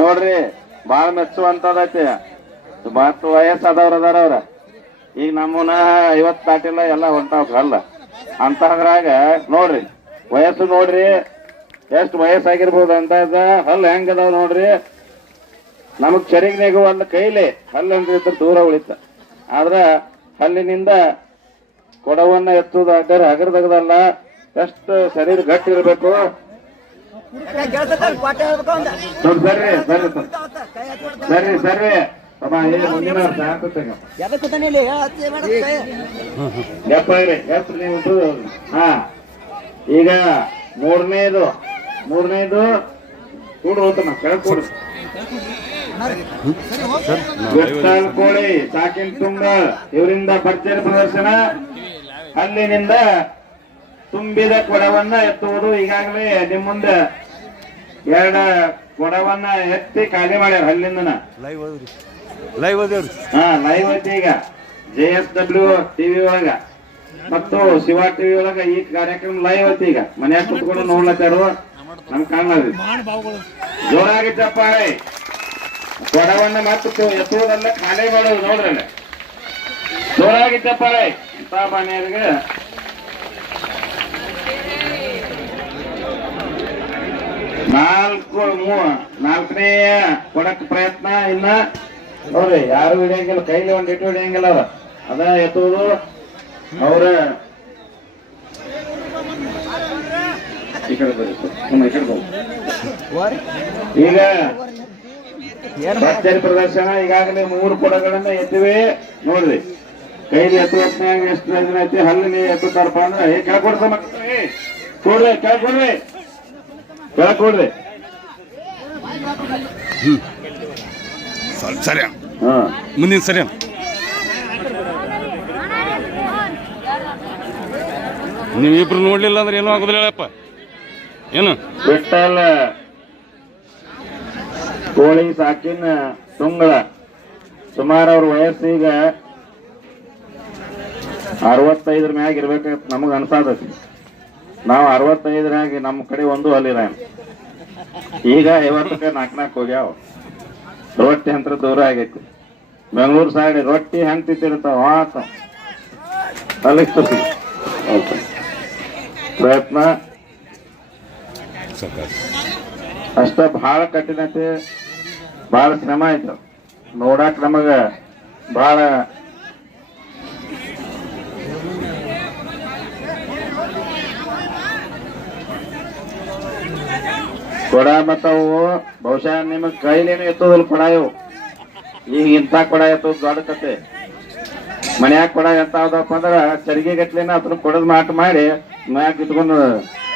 ನೋಡ್ರಿ, ಬಾಳ ಮೆಚ್ಚುವಂತದೈತಿ ಮತ್ ವಯಸ್ಸಾದವ್ರ ಅದಾರ ಅವ್ರ. ಈಗ ನಮ್ಮನ ಐವತ್ ದಾಟಿಲ್ಲ, ಎಲ್ಲ ಹೊಂಟಾವ್ ಅಲ್ಲ ಅಂತದ್ರಾಗ ನೋಡ್ರಿ, ವಯಸ್ಸು ನೋಡ್ರಿ, ಎಷ್ಟ್ ವಯಸ್ಸಾಗಿರ್ಬೋದು ಅಂತ ಇದ್ದ ಹಲ್ಲು ಹೆಂಗದಾವ್ ನೋಡ್ರಿ. ನಮಗ್ ಚರಿಗ್ ನೆಗುವಲ್ಲ ಕೈಲಿ ಹಲ್ಲು ಹೆಂಗಿದ್ರೆ ದೂರ ಉಳಿತ. ಆದ್ರ ಹಲ್ಲಿನಿಂದ ಕೊಡವನ್ನ ಎತ್ತುವುದು ಅಡ್ಡರ್ ಹಗರದಗದಲ್ಲ ಎಷ್ಟು ಶರೀರ ಗಟ್ಟಿ ಇರಬೇಕು? ಸರಿ ಎಪ್ಪ ನೀವು ಉಂಟು. ಹಾ. ಈಗ ಮೂರನೇದು ಮೂರನೇದು ಕೂಡು ಹೋತನ ಕೆಳಗ್ ಕೂಡು ವಿಠ್ಠಲ್ ಕೋಳಿ ಸಾಕಿನ ತುಂಬ ಇವರಿಂದ ಭರ್ಜರಿ ಪ್ರದರ್ಶನ. ಹಲ್ಲಿನಿಂದ ತುಂಬಿದ ಕೊಡವನ್ನ ಎತ್ತುವುದು ಈಗಾಗಲೇ ನಿಮ್ಮ ಮುಂದೆ ಎರಡ ಕೊಡವನ್ನ ಎತ್ತಿ ಖಾಲಿ ಮಾಡ್ಯಾರ ಅಲ್ಲಿಂದನ. ಲೈವ್ ಹಾ ಲೈವ್ ಐತಿ ಈಗ. ಜೆ ಎಸ್ ಡಬ್ಲ್ಯೂ ಟಿವಿ ಒಳಗ. ಮತ್ತು ಶಿವ ಟಿವಿ ಒಳಗ ಈ ಕಾರ್ಯಕ್ರಮ ಲೈವ್ ಐತಿ ಈಗ. ಮನ್ಯಾಗ ಕುತ್ಕೊಂಡು ನೋಡ್ಲತ್ತಾರು ನಮ್ ಕಾಣಲ್ಲ ಜೋರಾಗಿ ಚಪ್ಪಾಳೆ ಕೊಡವನ್ನ ಮತ್ತು ಎತ್ತುವುದಲ್ಲ ಖಾಲಿ ಮಾಡೋದು ನೋಡ್ರಲ್ಲ ಅಲ್ಲಿ. ಜೋರಾಗಿ ಚಪ್ಪಾಳೆ ಮನೆಯವರಿಗೆ ನಾಲ್ಕು ಮೂ- ನಾಲ್ಕನೇ ಕೊಡಕ್ ಪ್ರಯತ್ನ ಇನ್ನ ನೋಡ್ರಿ ಯಾರು ಹಿಡಿಯಂಗಿಲ್ಲ, ಕೈಲಿ ಒಂದ್ ಇಟ್ಟು ಹಿಡಿಯಂಗಿಲ್ಲ ಅವ್ರ. ಅದ ಎತ್ತುವುದು ಅವ್ರ ಈ ಕಡೆ. ಈಗ ಭಕ್ತರಿ ಪ್ರದರ್ಶನ, ಈಗಾಗಲೇ ಮೂರು ಕೊಡಗಳನ್ನ ಎತ್ತಿವೆ. ನೋಡ್ರಿ, ಕೈಲಿ ಎತ್ತುವತ್ನಾಗ ಎಷ್ಟು ದಿನ ಐತಿ, ಹಲ್ಲಿನ ಎತ್ತುತ್ತಾರಪ್ಪ ಅಂದ್ರೆ ಕೇಳ್ಕೊಡ್ತ ಮಕ್ಕಳು ಕೊಡ್ರಿ ಕೇಳ್ಕೊಡ್ರಿ ಕೇಳ್ಕೊಡ್ರಿ ಸರಿ ಹಾ. ಮುಂದಿನ ಸರಿ. ನೀವಿಬ್ರು ನೋಡ್ಲಿಲ್ಲ ಅಂದ್ರೆ ಏನೂ ಆಗುದಿಲ್ಲ ಹೇಳಪ್ಪ. ಏನು? ಬಿಟ್ಟಲ್ಲ. ಕೋಳಿ ಸಾಕಿನ ತುಂಗಳ. ಸುಮಾರು ಅವ್ರ ವಯಸ್ಸು ಈಗ ಅರವತ್ತೈದರ ಮ್ಯಾಗ ಇರ್ಬೇಕಂತ ನಮಗ ಅನ್ಸಾದತಿ ನಾವು ಅರವತ್ತೈದರಾಗಿ ನಮ್ಮ ಕಡೆ ಒಂದು ಅಲ್ಲಿರ ಈಗ ಐವತ್ತಕ್ಕೆ ನಾಲ್ಕು ನಾಲ್ಕು ಹೋಗ್ಯಾವ. ರೊಟ್ಟಿ ಅಂತ ದೂರ ಆಗೈತಿ ಬೆಂಗಳೂರು ಸೈಡ್ ರೊಟ್ಟಿ ಹೆಂಗ್ ತಿಂತಿರ್ತಾವ ಆತ ಅಲ್ಲಿ ಪ್ರಯತ್ನ. ಅಷ್ಟ ಬಹಳ ಕಠಿಣತೆ ಬಹಳ ಶ್ರಮ ಆಯ್ತು. ನೋಡಾಕ ನಮಗ ಬಹಳ ಕೊಡ ಮತ್ತವು ಬಹುಶಃ ನಿಮ್ ಕೈಲೇನು ಎತ್ತೋದಿಲ್ಲ ಕೊಡ ಇವು ಈಗ ಇಂಥ ಕೊಡ ಎತ್ತೋದು ದೊಡ್ಡ ಕತೆ. ಮನ್ಯಾಗ ಕೊಡ ಎಂತ ಯಾವ್ದಪ್ಪ ಅಂದ್ರ ಚರಿಗೆ ಗಟ್ಲೆನ ಅದನ್ನ ಕೊಡದ್ ಮಾಟ ಮಾಡಿ ಮನ್ಯಾಗ ಇಟ್ಕೊಂಡು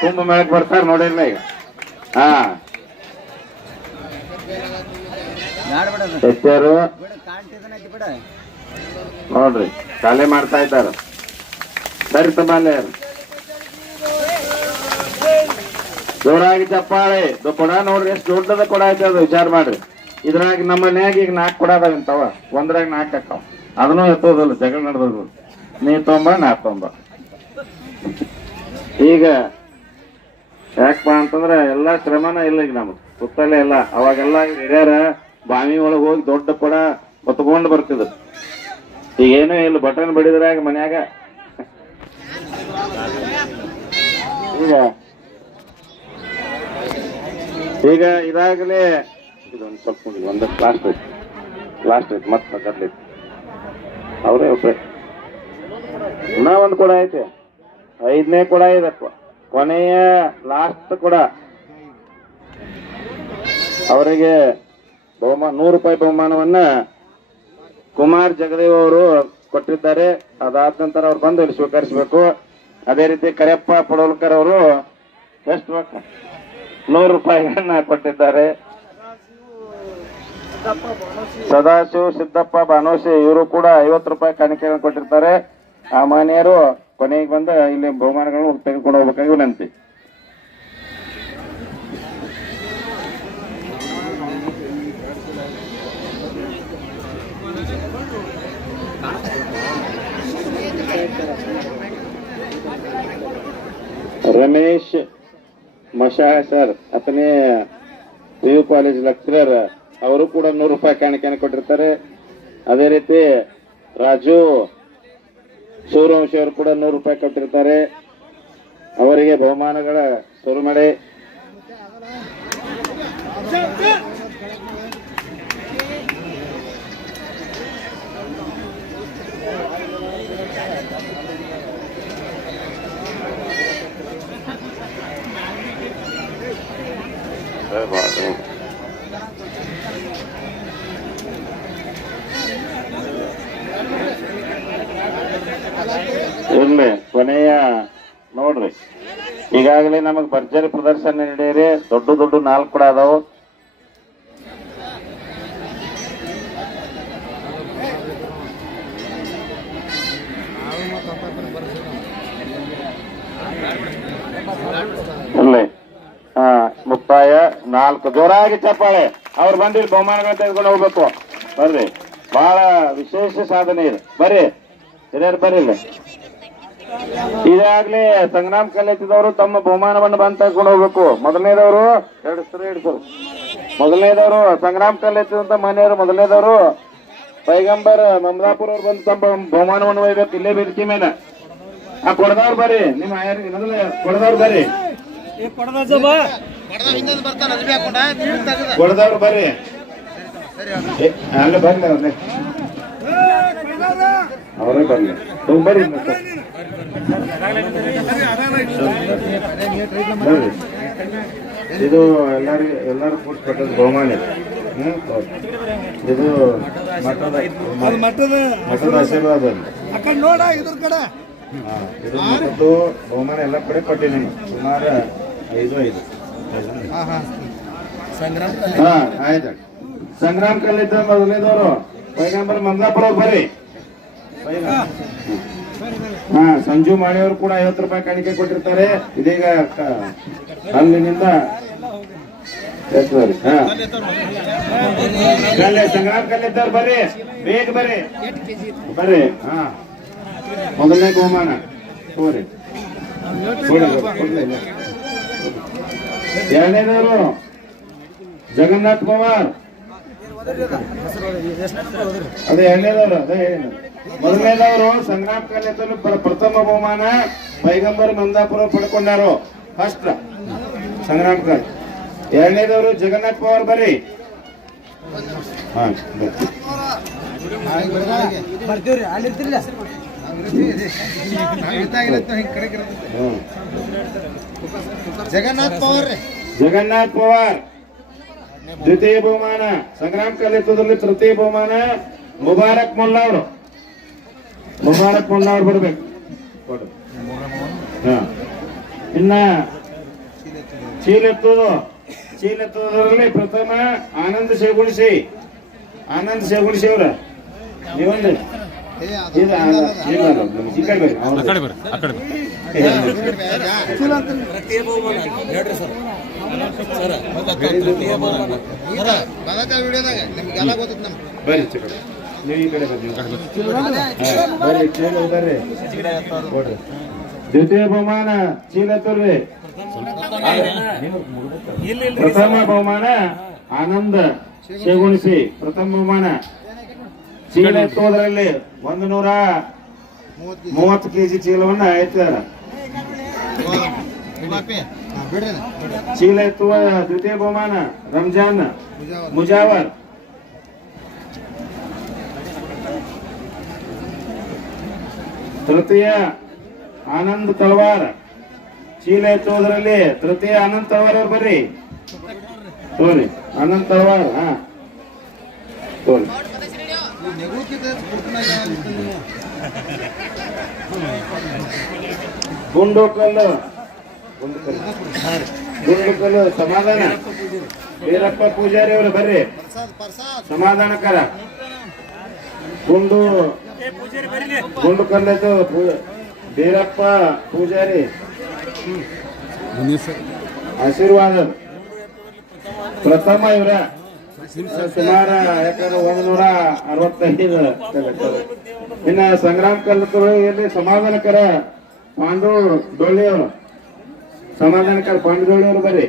ತುಂಬ ಮೇಳಕ್ ಬರ್ತಾರ ನೋಡಿರ್ಲ ಈಗ. ಹಾ. ಎತ್ತಾರು. ನೋಡ್ರಿ ಖಾಲಿ ಮಾಡ್ತಾ ಇದ್ದಾರ. ಸರಿ ತಮ್ಮಲ್ಲಿ ಜೋರಾಗಿ ಚಪ್ಪಾಳೆ ಕೊಡ ನೋಡ್ರಿ, ಎಷ್ಟು ದೊಡ್ಡದ ಕೊಡ ಐತೆ ಅದು ವಿಚಾರ ಮಾಡ್ರಿ. ಇದ್ರಾಗ ನಮ್ಮ ಮನ್ಯಾಗ ಈಗ ನಾಲ್ಕು ಕೊಡ ಅದಾವ ಇಂತವ ಒಂದ್ರಾಗ ನಾಲ್ಕು ಹಾಕಾವ ಅದನ್ನು ಎತ್ತೋದಲ್ಲ, ಜಗಳ ನಡೆದದು ನೀ ತೊಂಬ, ನಾ ತೊಂಬ. ಈಗ, ಯಾಕಪ್ಪ ಅಂತಂದ್ರೆ ಎಲ್ಲಾ ಶ್ರಮನ ಇಲ್ಲ ಈಗ ನಮ್ದು. ಸುತ್ತಲೇ ಇಲ್ಲ. ಅವಾಗೆಲ್ಲ ಹಿರಿಯರ ಬಾವಿ ಒಳಗೆ ಹೋಗಿ ದೊಡ್ಡ ಕೊಡ ಹೊತ್ಕೊಂಡು ಬರ್ತಿದ್ರು. ಈಗ ಏನೂ ಇಲ್ಲ, ಬಟನ್ ಬಡಿದ್ರಾಗ ಮನ್ಯಾಗ. ಈಗ ಈಗ ಇದಾಗಲೇ ಇದೊಂದು ಸ್ವಲ್ಪ ಒಂದು ಕ್ಲಾಸ್ ಐತಿ ಲಾಸ್ಟ್ ಐತಿ ಮತ್ತೆ ಗದ್ಲೈತಿ ಅವರೇ ಒಬ್ಬರೇ ಇನ್ನೂ ಒಂದು ಕೂಡ ಐತೆ. ಐದನೇ ಕೂಡ ಇದೆ ಕೊನೆಯ ಲಾಸ್ಟ್ ಕೂಡ. ಅವರಿಗೆ ಬಹುಮಾನ ನೂರು ರೂಪಾಯಿ ಬಹುಮಾನವನ್ನ ಕುಮಾರ್ ಜಗದೇವ್ ಅವರು ಕೊಟ್ಟಿದ್ದಾರೆ. ಅದಾದ ನಂತರ ಅವ್ರು ಬಂದು ಸ್ವೀಕರಿಸಬೇಕು. ಅದೇ ರೀತಿ ಕರೆಯಪ್ಪ ಪಡೋಲ್ಕರ್ ಅವರು ಎಷ್ಟು ನೂರು ರೂಪಾಯಿಗಳನ್ನ ಕೊಟ್ಟಿದ್ದಾರೆ. ಸದಾಶಿವ, ಸಿದ್ದಪ್ಪ, ಬಾನೋಸಿ ಇವರು ಕೂಡ ಐವತ್ತು ರೂಪಾಯಿ ಕಾಣಿಕೆಗಳನ್ನು ಕೊಟ್ಟಿರ್ತಾರೆ. ಆ ಮಾನ್ಯರು ಕೊನೆಗೆ ಬಂದು ಇಲ್ಲಿ ಬಹುಮಾನಗಳನ್ನು ತೆಗೆದುಕೊಂಡು ಹೋಗ್ಬೇಕಾಗಿ ವಿನಂತಿ. ರಮೇಶ್ ಮಶಾ, ಸರ್. ಅತನೇ ಪಿ ಯು ಕಾಲೇಜ್ ಲೆಕ್ಚರರ್. ಅವರು ಕೂಡ ನೂರು ರೂಪಾಯಿ ಕಾಣಿಕೆಯನ್ನು ಕೊಟ್ಟಿರ್ತಾರೆ. ಅದೇ ರೀತಿ ರಾಜು, ಸೂರ್ಯವಂಶಿ ಅವರು ಕೂಡ ನೂರು ರೂಪಾಯಿ ಕೊಟ್ಟಿರ್ತಾರೆ. ಅವರಿಗೆ ಬಹುಮಾನಗಳ ಸುರುಮಳೆ ಇರ್ಲಿ ಕೊನೆಯ ನೋಡ್ರಿ. ಈಗಾಗಲೇ ನಮಗೆ ಭರ್ಜರಿ ಪ್ರದರ್ಶನ ನಡೆಯಿರಿ ದೊಡ್ಡ ದೊಡ್ಡ ನಾಲ್ಕು ಕೂಡ ಅದಾವು ಇರ್ಲಿ ಹಾ ಮುಕ್ತಾಯ ನಾಲ್ಕು ಜೋರಾಗಿ ಚಪ್ಪಾಳೆ. ಅವ್ರು ಬಂದಿಲ್ಲ ಬಹುಮಾನಗಳು ತೆಗೆದುಕೊಂಡು ಹೋಗ್ಬೇಕು. ಬರ್ರಿ. ಬಹಳ ವಿಶೇಷ ಸಾಧನೆ ಇದೆ. ಬರ್ರಿ. ಹಿರಿಯರು ಬರ್ರಿ ಇಲ್ಲಿ. ಈಗಾಗಲೇ ಸಂಗ್ರಾಮ್ ಕಲಿತಿದವರು ತಮ್ಮ ಬಹುಮಾನವನ್ನು ಬಂದು ತಗೊಂಡು ಹೋಗ್ಬೇಕು. ಮೊದಲನೇದವರು ಎರಡು ಸರ ಎರಡು ಸರಿ ಮೊದಲನೇದವರು ಸಂಗ್ರಾಮ್ ಕಲಿತಿದಂತ ಮನೆಯವರು ಮೊದಲನೇದವರು ಪೈಗಂಬರ್ ಮಮದಾಪುರ್ ಅವ್ರು ಬಂದು ತಮ್ಮ ಬಹುಮಾನವನ್ನು ಒಯ್ಬೇಕು. ಇಲ್ಲೇ ಬಿರ್ತಿ ಮೇಲೆ. ಆ ಕೊಡದವ್ರು ಬರ್ರಿ. ನಿಮ್ಮ ಕೊಡದವ್ರು ಬರ್ರಿ. ಕೊಡದವ್ರು ಬರ್ರಿ. ಅಲ್ಲ ಬರ್ಲಿ ಅವ್ರನ್ನೇ ಅವರೇ ಬರ್ಲಿ. ಹೋಗ್ ಬರ್ರಿ. ಇದು ಎಲ್ಲರಿಗೂ ಎಲ್ಲರೂ ಕೂಡ ಕೊಟ್ಟದ್ದು ಬಹುಮಾನ. ಇದು. ಮಠದ ಮಠದ ಆಶೀರ್ವಾದ ಇದು ಮಠದ್ದು ಬಹುಮಾನ ಎಲ್ಲ ಕಡೆ ಕೊಟ್ಟಿದ್ದೀನಿ. ಸುಮಾರು ಐದು ಐದು. ಆಯ್ತು. ಸಂಗ್ರಾಮ್ ಕಲ್ಲಿದ್ದ ಮೊದಲನೇದವರು ಪೈಗಂಬರ್ ಮಂದಾಪುರ ಬರ್ರಿ. ಹಾ, ಸಂಜು ಮಾಡಿಯವರು ಕೂಡ ಐವತ್ತು ರೂಪಾಯಿ ಕಾಣಿಕೆ ಕೊಟ್ಟಿರ್ತಾರೆ. ಇದೀಗ ಅಲ್ಲಿನಿಂದ ಸಂಗ್ರಾಮ್ ಕಲ್ಲಿದ್ದವ್ರು ಬರ್ರಿ. ಬೇಗ ಬರ್ರಿ. ಬರ್ರಿ, ಹಾ. ಮೊದಲನೇ ಬಹುಮಾನ. ಹೋರಿ. ಎರಡನೇದವರು ಜಗನ್ನಾಥ್ ಕುಮಾರ್ ಅದೇ ಎರಡನೇದವರು ಅದೇ. ಮೊದಲನೇದವರು ಸಂಗ್ರಾಮ್ ಪ್ರಥಮ ಬಹುಮಾನ ಪೈಗಂಬರ್ ಮಂದಾಪುರ ಪಡ್ಕೊಂಡಾರು ಫಸ್ಟ್ ಸಂಗ್ರಾಮ್ ಕಲ್ ಎರಡನೇದವರು ಜಗನ್ನಾಥ್ ಪವಾರ್ ಬರ್ರಿ. ಬರ್ತೀವ್ರಿ. ಜಗನ್ನಾಥ್ ಪವಾರ್ ಜಗನ್ನಾಥ್ ಪವಾರ್. ದ್ವಿತೀಯ ಬಹುಮಾನ. ಸಂಗ್ರಾಮ್ ಕಲಿತದಲ್ಲಿ ತೃತೀಯ ಬಹುಮಾನ. ಮುಬಾರಕ್ ಮೊಲ್ಲಾ ಮುಬಾರಕ್ ಮೊಲ್ಲಾ ಅವ್ರು ಬರ್ಬೇಕು. ಇನ್ನ ಚೀಲೆತ್ತುವುದು ಚೀಲೆತ್ತುವುದರಲ್ಲಿ ಪ್ರಥಮ ಆನಂದ್ ಶೇಗುಣಿಸಿ. ಆನಂದ್ ಶೇಗುಣಿಸಿ ಅವ್ರ. ನೀವೊಂದು. ದ್ವಿತೀಯ ಬಹುಮಾನ ಚೀಲ ತರ್ರಿ ಪ್ರಥಮ ಬಹುಮಾನ ಆನಂದ. ಶೇಗುಣಿಸಿ ಪ್ರಥಮ ಬಹುಮಾನ ಚೀಲ ಎತ್ತುವುದರಲ್ಲಿ ಒಂದು ನೂರ ಮೂವತ್ತು ಕೆಜಿ. ಚೀಲವನ್ನ ಎತ್ತಿದಾರ ಚೀಲ ಎತ್ತುವ ದ್ವಿತೀಯ ಬಹುಮಾನ ರಂಜಾನ್ ಮುಜಾವರ್. ತೃತೀಯ ಆನಂದ್ ತಳವಾರ್. ಚೀಲ ಎತ್ತುವುದರಲ್ಲಿ ತೃತೀಯ ಆನಂದ್ ತಳವಾರ್ ಅವ್ರು ಬರ್ರಿ. ತೋರಿ ಆನಂದ್ ತಳವಾರ್ ಹಾ. ತೋರಿ. ನೆಗುಕಿದ ಪುಟ್ಟನಾಗ ಗುಂಡು ಕಲ್ಲು ಗುಂಡು ಕಲ್ಲು ಗುಂಡು ಕಲ್ಲು ಸಮಾಧಾನ. ವೀರಪ್ಪ ಪೂಜಾರಿ ಅವರು ಬರ್ರಿ. ಸಮಾಧಾನಕರ. ಗುಂಡು. ಗುಂಡು ಕಲ್ಲದು ವೀರಪ್ಪ ಬೀರಪ್ಪ ಪೂಜಾರಿ. ಆಶೀರ್ವಾದ. ಪ್ರಥಮ ಇವರ. ಸುಮಾರ ಯಾಕಂದ್ರೆ ಒಂದ್ ನೂರ ಅರವತ್ತೈದು ಇನ್ನ ಸಂಗ್ರಾಮ್ ಕಲ್ಲಲ್ಲಿ ಸಮಾಧಾನಕರ ಪಾಂಡು ಡೊಳ್ಳಿಯವರು. ಸಮಾಧಾನಕರ ಪಾಂಡು ಡೊಳ್ಳಿಯವರು ಬರ್ರಿ.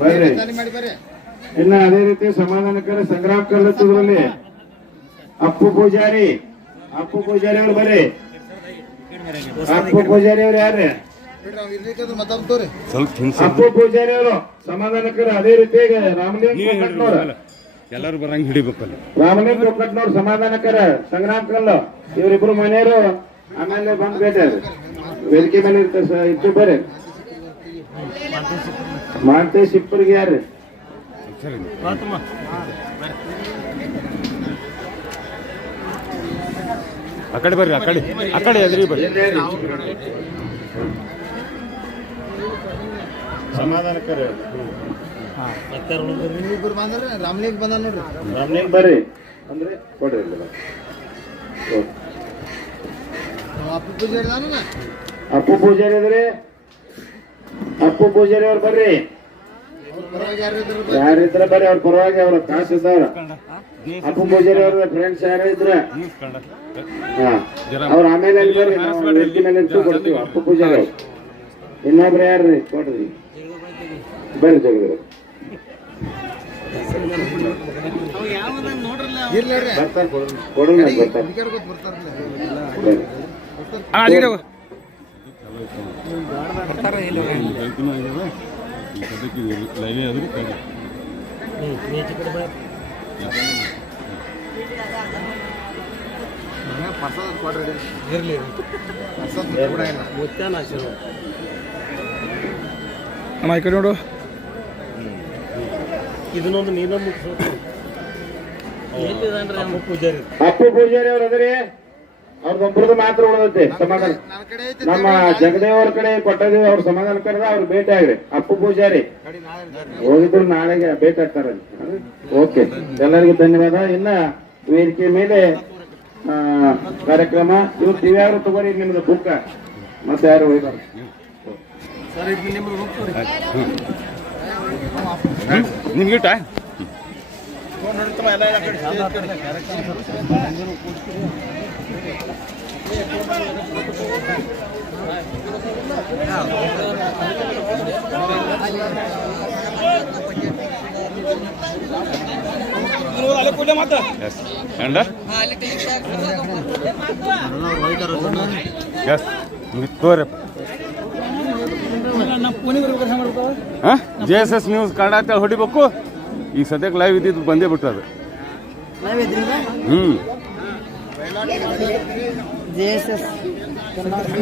ಬರ್ರಿ. ಇನ್ನ ಅದೇ ರೀತಿ ಸಮಾಧಾನಕರ ಸಂಗ್ರಾಮ್ ಕಲ್ಲತ್ತದ್ರಲ್ಲಿ ಅಪ್ಪು ಪೂಜಾರಿ. ಅಪ್ಪು ಪೂಜಾರಿ ಅವ್ರು ಬರ್ರಿ. ಅಪ್ಪು ಪೂಜಾರಿ ಅವ್ರು ಯಾರ್ರಿ? ಸ್ವಲ್ಪ ಹಿಂಸೆ ಅಪ್ಪು ಪೂಜಾರಿ ಅವರು ಸಮಾಧಾನಕರ ಅದೇ ರೀತಿಯಾಗಿ ರಾಮಲಿಂಗ ನೀವೇ ಕೊಕ್ಕಟ್ನವ್ರ. ಎಲ್ಲರೂ ಬರಂಗ್ ಹಿಡಿಬೇಕಲ್ಲ ರಾಮಲಿಂಗ ಕೊಕ್ಕಟ್ನವ್ರ ಸಮಾಧಾನಕರ ಸಂಗ್ರಾಮ್ ಕಲ್ಲು ಇವರಿಬ್ರು ಮನೆಯವರು ಆಮೇಲೆ ಬಂದು ಆದ್ರು. ವೇದಿಕೆ ಮೇಲೆ ಇರ್ತಾರೆ ಸ- ಇದ್ದು ಬರ್ರಿ. ಮಾಂತೇಶ್ ಇಪ್ಪರಿಗೆ ಯಾರ್ರಿ? ಆ ಕಡೆ ಬರ್ರಿ ಆ ಕಡೆ. ಆ ಕಡೆ ಎದ್ರಿ ಬರ್ರಿ. ಸಮಾಧಾನಕರ. ನಿಮ್ಮಿಬ್ಬರು ಬಂದ್ರೆ ರಾಮಲಿಂಗ್ ಬಂದ ನೋಡ್ರಿ ರಾಮಲಿಂಗ ಬರ್ರಿ. ಅಂದ್ರೆ ಕೊಡ್ರಿ ಇಲ್ಲಿ ಅಪ್ಪು ಪೂಜಾರಿ ಅಂದ್ರೆ ಅಪ್ಪು ಪೂಜಾರಿ ಇದ್ರಿ ಅಪ್ಪು ಪೂಜಾರಿ ಅವ್ರು ಬರ್ರಿ. ಯಾರು ಯಾರಿದ್ರ ಬರ್ರಿ ಅವ್ರ ಪರವಾಗಿ ಅವ್ರ ಕಾಸು ಸರ್ ಅಪ್ಪು ಪೂಜಾರಿ ಅವ್ರ ಫ್ರೆಂಡ್ಸ್ ಯಾರ ಇದ್ರ? ಹಾ. ಅವ್ರ ಆಮೇಲೆ ಬರ್ರಿ ನಾವು ಮೇಲೆ ಕೊಡ್ತೀವಿ ಅಪ್ಪು ಪೂಜಾರಿ ಅವ್ರು. ಇನ್ನೊಬ್ರು ಯಾರ್ರಿ? ಕೊಡ್ರಿ. ಬರ್ರಿ ಜಗದ್ರ ಇರ್ಲಿ ಇಲ್ಲ. ಅಣ್ಣ ಈ ಕಡೆ ನೋಡು. ಇದನ್ನೊಂದು ನೀನೊಂದು ಎಲ್ಲಿದಾನ್ರಿ ಪೂಜಾರಿ. ಅಪ್ಪು ಪೂಜಾರಿ ಅವ್ರ ಅದ್ರಿ? ಮಾತ್ರ ಉಳಿದೈತೆ ಸಮಾಧಾನ. ನಮ್ಮ ಜಗದೇವ್ರ ಅವ್ರ ಕಡೆ ಕೊಟ್ಟಿದೀವಿ ಅವ್ರ ಸಮಾಧಾನ ಕರೆದ ಅವ್ರು ಭೇಟಿ ಆಗ್ರಿ. ಅಪ್ಪು ಪೂಜಾರಿ. ಹೋಗಿದ್ರು ನಾಳೆಗೆ ಭೇಟಿ ಆಗ್ತಾರ ಓಕೆ. ಎಲ್ಲರಿಗೂ ಧನ್ಯವಾದ. ಇನ್ನ ವೇದಿಕೆ ಮೇಲೆ ಆ, ಕಾರ್ಯಕ್ರಮ. ಇವತ್ತು ನೀವ್ಯಾರು ತಗೋರಿ ನಿಮ್ದು ಬುಕ್ ಮತ್ತೆ ಯಾರು ಹೋಯ್ತಾರೆ ನಿಮ್ಗೆ ಇಟ್ಟ ಎಸ್ ತೋರಪ್ಪ. ಹಾಂ? J S S news Kannada ಅಂತೇಳಿ ಹೊಡಿಬೇಕು? ಈಗ ಸದ್ಯಕ್ಕೆ ಲೈವ್ ಇದ್ದಿದ್ದು ಬಂದೇ ಬಿಟ್ಟು ಅದು. ಹ್ಞೂ ಜೆ ಎಸ್ ಎಸ್